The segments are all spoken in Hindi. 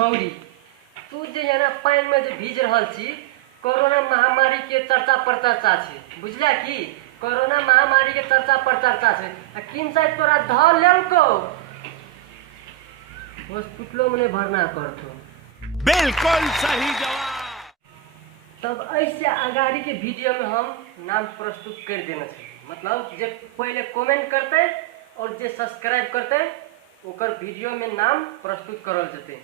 छौरी तू जे है ना पानी में जो भीज रहल छी कोरोना महामारी के चर्चा प्रचर्चा छे बुझला की कोरोना महामारी के चर्चा प्रचर्चा छे किन साइड तोरा ध लेलको हॉस्पिटलों में भरना करतो। बिल्कुल सही जवाब। तब ऐसे आगाड़ी के वीडियो में हम नाम प्रस्तुत कर देना चाहिए मतलब जे पहले कमेंट करते और जे सब्सक्राइब करते ओकर वीडियो में नाम प्रस्तुत करल जते।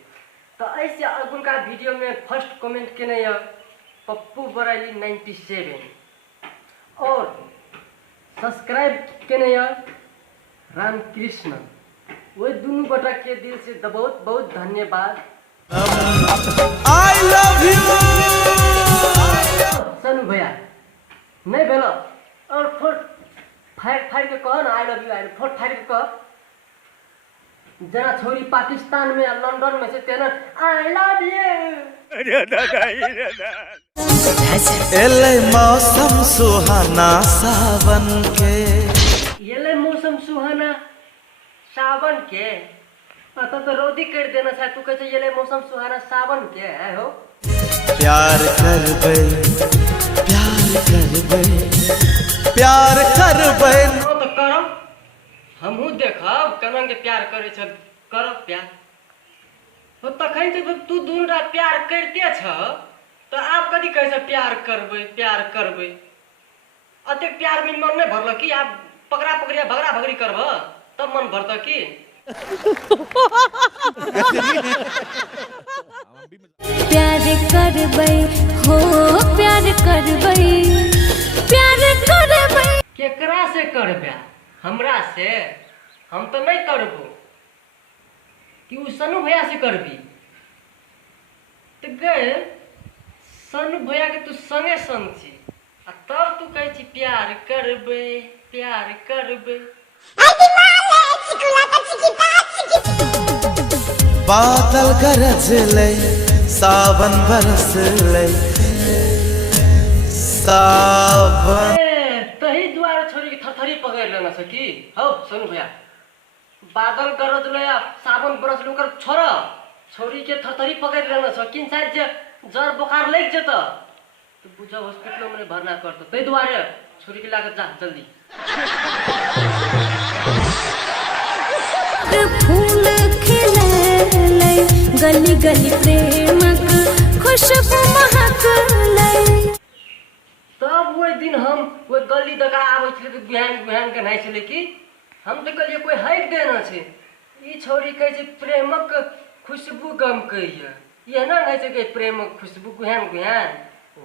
तो ऐसे अगुन का वीडियो में फर्स्ट कमेंट केने है पप्पू बराइली 97 और सब्सक्राइब केने है रामकृष्ण वो दोनों बटा के दिल से बहुत बहुत धन्यवाद। आई लव यू सनु भैया नहीं भेलो और फोट फाड़ के कह ना आई लव यू फोट फाड़ के कह जना छोरी पाकिस्तान में लंदन में से तेना आई लव यू। एले मौसम सुहाना सावन के ये मौसम सुहाना सावन के तो रोदी कर देना था तू कहते ये मौसम सुहाना सावन के है हो प्यार करबे प्यार करबे तो करो हमहू देखब केना के प्यार करे छ करो प्यार हो तखन से तू दूर रात प्यार करते छ तो आप कदी कहे छ प्यार करबे अते प्यार में मन नहीं भरल कि आप पकड़ा पकड़िया भगड़ा भगड़ी करब तब मन भरत की प्यार करबै हो प्यार करबै केकरा से करबे हमरा से हम तो नहीं करबो कि उ सनु भैया से करबी तो गए सनु भैया के तू संगे संग छी आ तब तू कहे छी प्यार करबे बादल गरज ले सावन बरस ले सावन तही द्वारा छोरी की थरथरी पकड़ लेना छ की हो सनु भैया बादल गरज ले सावन बरस ले ओकर छोरा छोरी के थरथरी पकड़ लेना छ किन साइड जे जर बुखार लग जत तो बुझा हॉस्पिटल में भरना करतो तही द्वारा छोरी के लागत जा जल्दी फूल खिले गली गली प्रेमक खुशबू महक तब वो दिन हम वो गली दका आवे छले तो बिहान के नहीं छले कि हम तो कहलिए कोई हट देना छे ई छोरी कहे छे प्रेमक खुशबू गम कहिए ये ना कहे छे कि प्रेमक खुशबू गुहान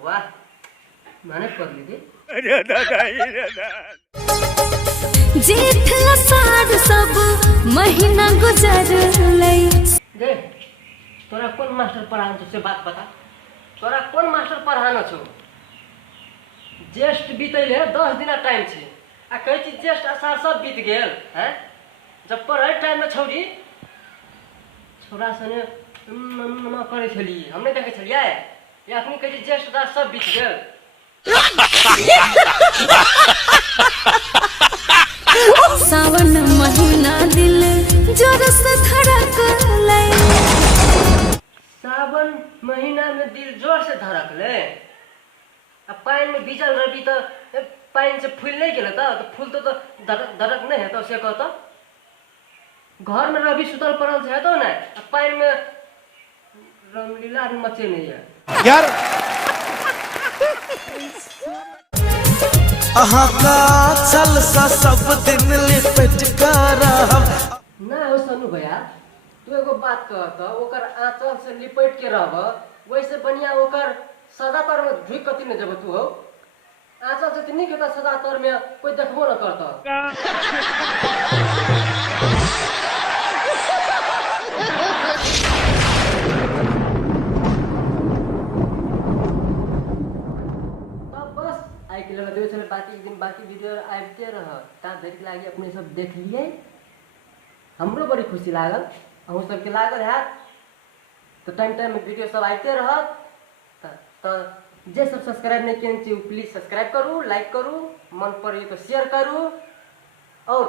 वाह माने कर ली दे जेठ आषाढ़ सब महीना गुजर लई दे तोरा कौन मास्टर पढ़ान छे से बात बता तोरा कौन मास्टर पढ़ाना छो ज्येष्ठ बीतल है 10 दिन टाइम छे आ कहे छी ज्येष्ठ आषाढ़ सब बीत गेल हैं जब पढ़ाई टाइम में छौरी छोरा सने नमा करे छली हम नहीं देखे छलिए या अपनी कहे छी ज्येष्ठ आषाढ़ सब बीत गेल सावन महीना दिल जोर से धड़क ले सावन महीना में दिल जोर से धड़क ले अब पानी में भीजल रही तो पानी से फूल नहीं गेल तो फूल तो धड़क नहीं है तो से कहता घर में रवि सुतल पड़ल है तो ना पानी में रामलीला मचे नहीं है यार अहाँ का चल सा सब दिन लिपट कर ना हो सनु भैया तू एगो बात कहत ओकर आंचल से लिपट के रहब वैसे बढ़िया ओकर सदा तर में झुक कति न जब तू हो आंचल से नहीं कहता सदा तर में कोई देखबो न करता बाकी एक दिन बाकी वीडियो आते रह देर के लागी अपने सब देख लिए हमरो बड़ी खुशी लागल अहूँ सबके लागल है तो टाइम में वीडियो सब आते रह तो जे सब सब्सक्राइब नहीं किए प्लीज सब्सक्राइब करूँ लाइक करूँ मन पड़े तो शेयर करूँ और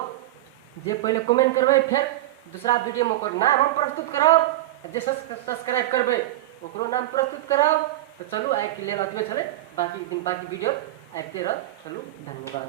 जे पहले कमेंट करबे फिर दूसरा वीडियो में नाम हम प्रस्तुत करब जे सब्सक्राइब करबै ओकरो नाम प्रस्तुत कराओ। तो चलू आइ के लेल अतबे छलै, बाकी वीडियो आबिते रह। चलू धन्यवाद।